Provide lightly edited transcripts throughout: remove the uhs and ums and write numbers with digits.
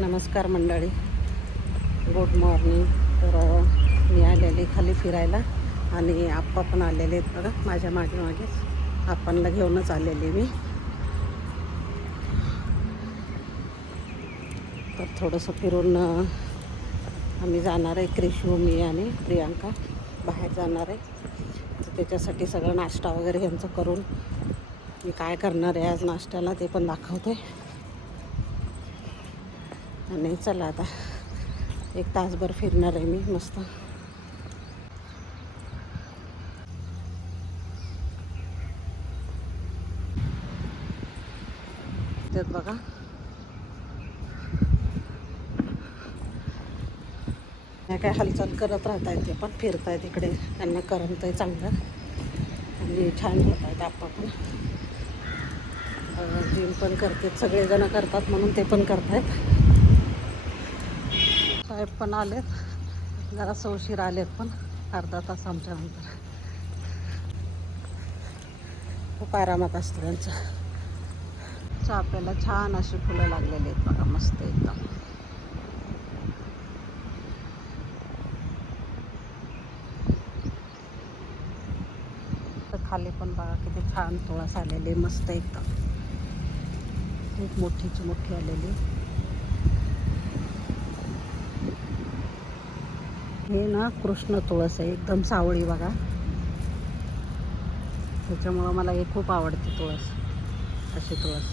नमस्कार मंडळी, good morning. तर मी आलेली खाली फिरायला आणि आप्पा पण आलेले आहेत बघा माझ्या मागेच. आप्पांना घेऊनच आलेली मी. तर थोडंसं फिरून आम्ही जाणार आहे, क्रिशू, मी आणि प्रियांका बाहेर जाणार आहे. तर त्याच्यासाठी सगळं नाश्ता वगैरे यांचं करून मी काय करणार आहे आज नाश्त्याला ते पण दाखवते. आणि चला आता एक तासभर फिरणार आहे मी मस्त. त्यात बघा काय हालचाल करत राहत आहेत, ते पण फिरत आहेत इकडे. त्यांना करमत आहे चांगलं आणि छान होत आहेत. आप्पा पण जिम पण करतात, सगळेजण करतात म्हणून ते पण करतायत. साहेब पण आलेत, जरा उशीर आलेत पण अर्धा तास आमच्या नंतर. खूप आरामात असतं त्यांचं. चाफ्याला छान अशी फुलं लागलेली आहेत बघा, मस्त एकदम. तर खाली पण बघा किती छान तुळस आलेली, मस्त एकदम. खूप मोठी आलेली. हे ना कृष्ण तुळस आहे, एकदम सावळी बघा. त्याच्यामुळं मला हे खूप आवडते तुळस, अशी तुळस.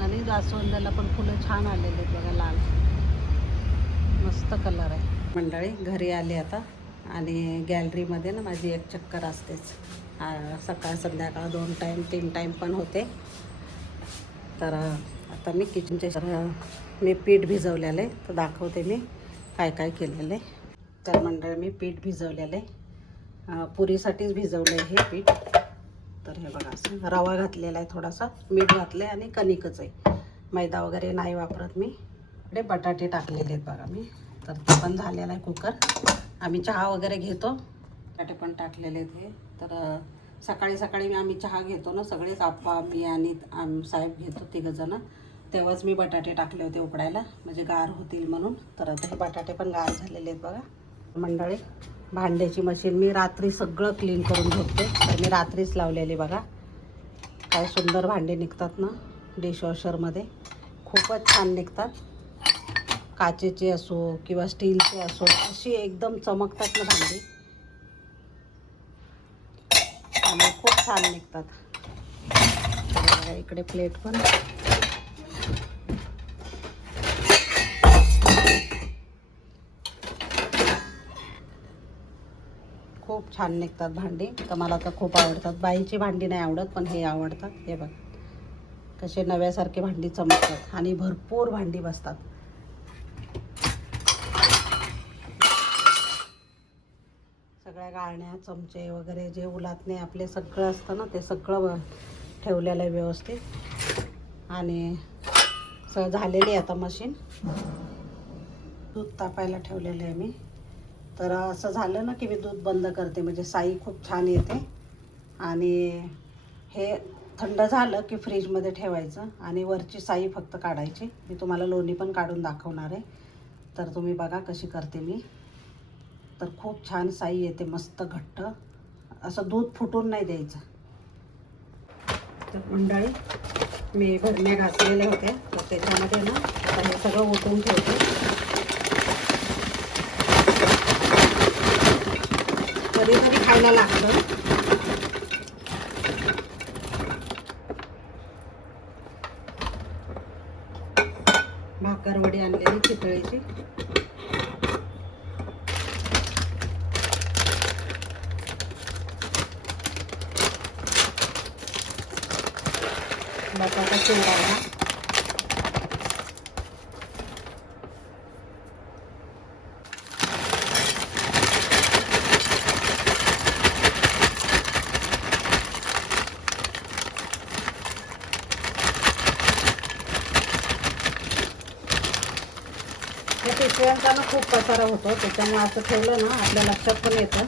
आणि जास्वंदाला पण फुलं छान आलेली आहेत बघा, लाल मस्त कलर आहे. मंडळी घरी आले आता आणि गॅलरीमध्ये ना माझी एक चक्कर असतेच. सकाळ संध्याकाळ 2 टाईम 3 टाईम पण होते. तर आता मी मी पीठ भिजवलेलं आहे, तर दाखवते मी काय काय केलेलं आहे. तर मंडळी मी पीठ भिजवलेलं आहे, पुरीसाठीच भिजवलं आहे हे पीठ. तर हे बघा, असं रवा घातलेला आहे, थोडासा मीठ घातलं आहे आणि कणिकच आहे, मैदा वगैरे नाही वापरत मी. इकडे बटाटे टाकलेले आहेत बघा मी. तर ते पण झालेलं आहे कुकर. आम्ही चहा वगैरे घेतो, बटाटे पण टाकलेले आहेत हे. तर सकाळी सकाळी आम्ही चहा घेतो ना सगळेच, आप्पा, मी आणि साहेब घेतो, तिघंजणं. तेव्हाच मी बटाटे टाकले होते उकडायला, म्हणजे गार होतील म्हणून. तर आता हे बटाटे पण गार झालेले आहेत बघा. मंडळी भांड्याची मशीन मी रात्री सगळं क्लीन करून घेते, तर मी रात्रीच लावलेली बघा. काय सुंदर भांडे निघतात ना डिशवॉशरमध्ये, खूपच छान निघतात. काचेचे असो किंवा स्टीलचे असो, अशी एकदम चमकतात ना भांडी आणि खूप छान निघतात. इकडे प्लेट पण खूप छान निघतात भांडी. तर मला तर खूप आवडतात. बाईची भांडी नाही आवडत, पण हे आवडतात. हे बघ कसे नव्यासारखे भांडी चमकतात आणि भरपूर भांडी बसतात. सगळ्या गाळण्या, चमचे वगैरे जे उलातणे आपले सगळं असतं ना, ते सगळं ठेवलेलं आहे व्यवस्थित. आणि झालेली आहे आता मशीन. दूध तापायला ठेवलेलं आहे मी. तर असं झालं ना की मी दूध बंद करते, म्हणजे साई खूप छान येते. आणि हे थंड झालं की फ्रीजमध्ये ठेवायचं आणि वरची साई फक्त काढायची. मी तुम्हाला लोणी पण काढून दाखवणार आहे, तर तुम्ही बघा कशी करते मी. तर खूप छान साई येते, मस्त घट्ट. असं दूध फुटून नाही द्यायचं. तर मंडळी मी भरण्या घासलेल्या होत्या, तर त्याच्यामध्ये ना आता हे सगळं ओतून ठेवते. कधी खायला लागतं. भाकरवडी आणलेली चितळेची. बटाटा चिवडा. हे पिशव्यांचा ना खूप पसारा होतो, त्याच्यामुळे असं ठेवलं ना आपल्या लक्षात पण येतं.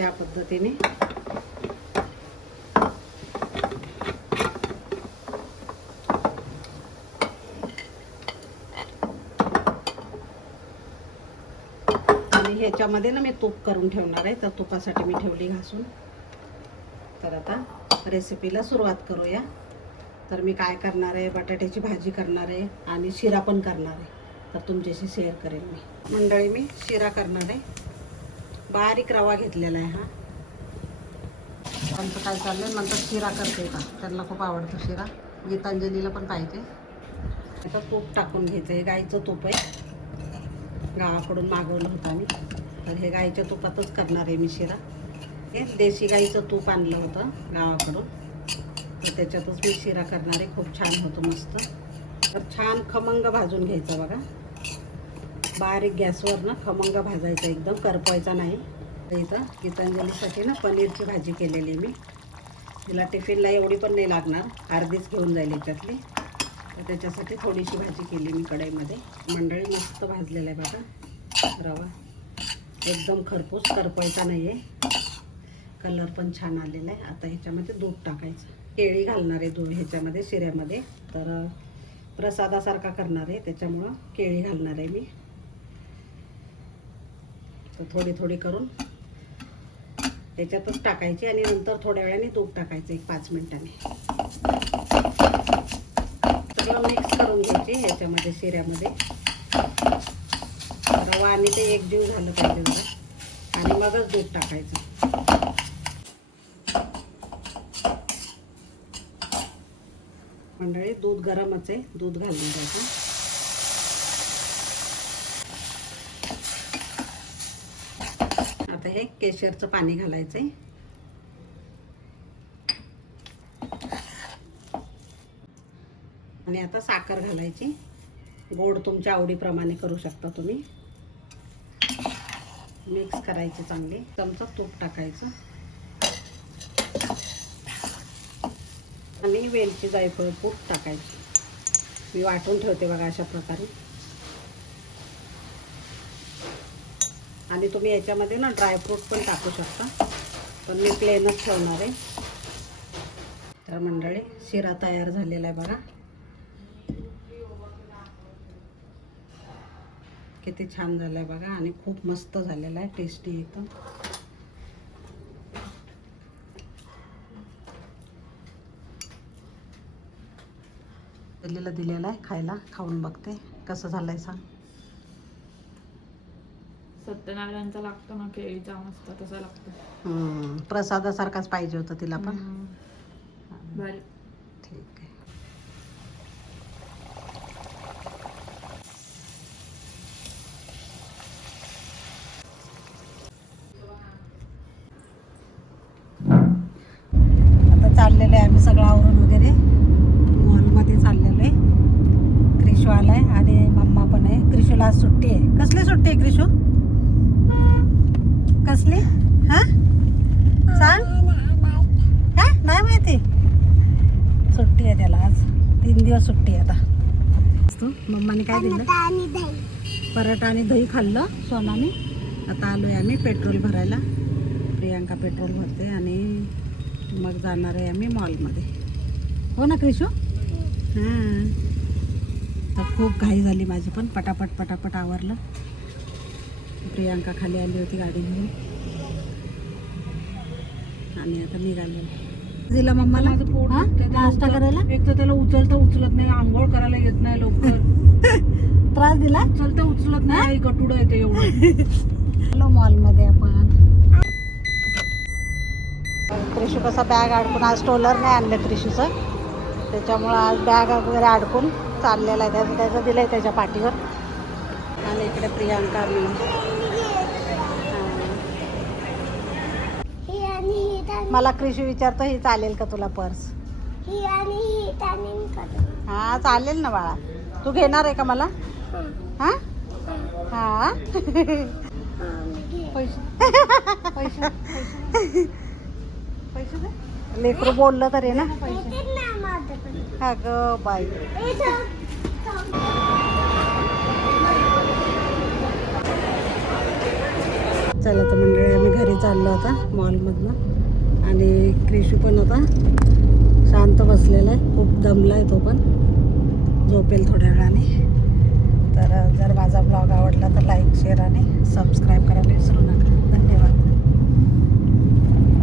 या पद्धतीने आणि ह्याच्यामध्ये ना मी तूप करून ठेवणार आहे, तर तुपासाठी मी ठेवली घासून. तर आता रेसिपीला सुरुवात करूया. तर मी काय करणार आहे, बटाट्याची भाजी करणार आहे आणि शिरा पण करणार आहे, तर तुमच्याशी शेअर करेन मी. मंडळी मी शिरा करणार आहे. बारीक रवा घेतलेला आहे हा. आमचं काय चाललंय, नंतर शिरा करते का, त्यांना खूप आवडतो शिरा, गीतांजलीला पण पाहिजे. आता तूप टाकून घ्यायचं. हे गाईचं तूप आहे, गावाकडून मागवलं होतं आम्ही, तर हे गाईच्या तुपातच करणार आहे मी शिरा. हे देशी गाईचं तूप आणलं होतं गावाकडून, तर त्याच्यातच मी शिरा करणार आहे. खूप छान होतो, मस्त. तर छान खमंग भाजून घ्यायचं बघा, बारीक गॅसवर ना खमंग भाजायचं, एकदम करपवायचा नाही. इथं गीतांजलीसाठी ना पनीरची भाजी केलेली मी. तिला टिफिनला एवढी पण नाही लागणार, अर्धीच घेऊन जाईल याच्यातली, तर त्याच्यासाठी थोडीशी भाजी केली मी कढईमध्ये. मंडळी मस्त भाजलेला आहे बघा रवा, एकदम खरपूस, करपवायचा नाही आहे. कलर पण छान आलेला आहे. आता ह्याच्यामध्ये दूध टाकायचं. केळी घालणार आहे दूध ह्याच्यामध्ये शिऱ्यामध्ये, तर प्रसादासारखा करणार आहे, त्याच्यामुळं केळी घालणार आहे मी. तर थोडी थोडी करून त्याच्यातच टाकायची आणि नंतर थोड्या वेळाने दूध टाकायचं, 1-5 मिनिटांनी. सगळं मिक्स करून घ्यायची ह्याच्यामध्ये शिऱ्यामध्ये. रवा आणि ते एकजीव झालं पाहिजे जरा, आणि मगच दूध टाकायचं. मंडळी दूध गरमच आहे, दूध घालून द्यायचं. आता हे केशरचं पाणी घालायचं आहे. आणि आता साखर घालायची. गोड तुमच्या आवडीप्रमाणे करू शकता तुम्ही. मिक्स करायचे चांगले. चमचा तूप टाकायचं आणि वेलची, जायफळ पूड टाकायची. मी वाटून ठेवते बघा अशा प्रकारे. आणि तुम्ही याच्यामध्ये ना ड्रायफ्रूट पण टाकू शकता, पण मी प्लेनच ठेवणार आहे. तर मंडळी शिरा तयार झालेला आहे बघा, किती छान झालं आहे बघा, आणि खूप मस्त झालेला आहे, टेस्टी एकदम. दिलेला आहे खायला, खाऊन बघते कसं झालंय सांग. सत्यनारायणचा लागतो ना केळीचा, मस्त तसा लागतो. प्रसादासारखाच पाहिजे होतं तिला पण. भारी. ठीक आहे. आता चाललेलं आहे आम्ही सगळं आवरून वगैरे, मॉलमध्ये चाललेलो आहे. क्रिशू आलाय आणि मम्मा पण आहे. क्रिशूला आज सुट्टी आहे. कसली सुट्टी आहे क्रिशू? कसली? हा सांग. काय नाही माहिती. सुट्टी आहे त्याला आज, 3 दिवस सुट्टी आहे आता. मम्माने काय दिलं? पराठा आणि दही खाल्लं सोनाने. आता आलोय आम्ही पेट्रोल भरायला. प्रियांका पेट्रोल भरते आणि मग जाणार आहे आम्ही मॉलमध्ये. हो ना क्रिशू? हां. तर खूप घाई झाली माझी पण, पटापट पटापट आवरलं. प्रियांका खाली आली होती गाडी घेऊन आणि आता निघाले. दिला मम्माला नाश्ता करायला. एक तर त्याला उचलता उचलत नाही, आंघोळ करायला येत नाही लवकर. त्रास दिला. उचलता उचलत नाही, गटुडं येते एवढं. चलो मॉलमध्ये आपण. क्रिशू कसा बॅग अडकून, आज स्टोलर नाही आणलं क्रिशूचं, त्याच्यामुळं आज बॅग वगैरे अडकून चाललेला आहे. त्याचं दिलं आहे त्याच्या पाठीवर. आणि इकडे प्रियांका मी. मला क्रिशू विचारतो ही चालेल का तुला पर्स? हा चालेल ना बाळा. तू घेणार आहे का मला? हा हा. पैसे लेकरू बोललं तरी ना. हा ग बाई. चला तर मंडळी आम्ही घरी चाललो आता मॉलमधनं आणि क्रिशू पण आता शांत बसलेला आहे, खूप दमला आहे तो पण, झोपेल थोड्या वेळाने. तर जर माझा ब्लॉग आवडला तर लाईक शेअर आणि सबस्क्राईब करायला विसरू